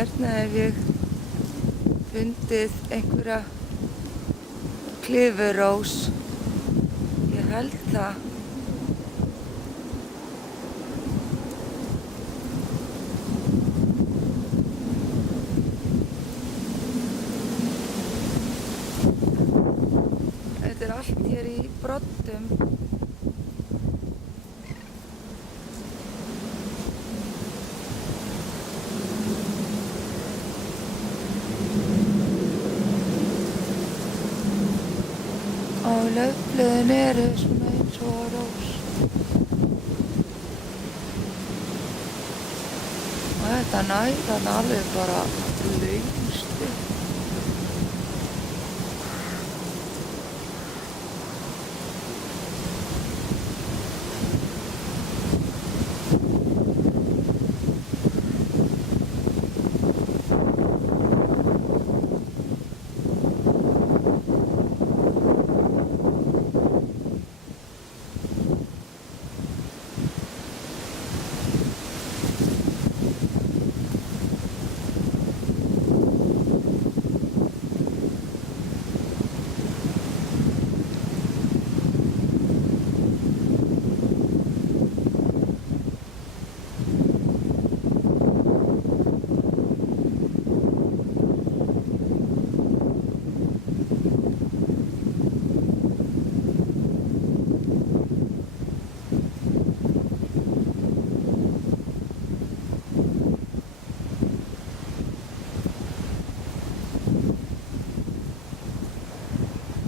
Hérna hef ég fundið einhverja klifurrós. Ég held það. Þetta er allt hér í broddum. Og laufblöðin eru svona eins og rós. Og þetta nær þarna alveg bara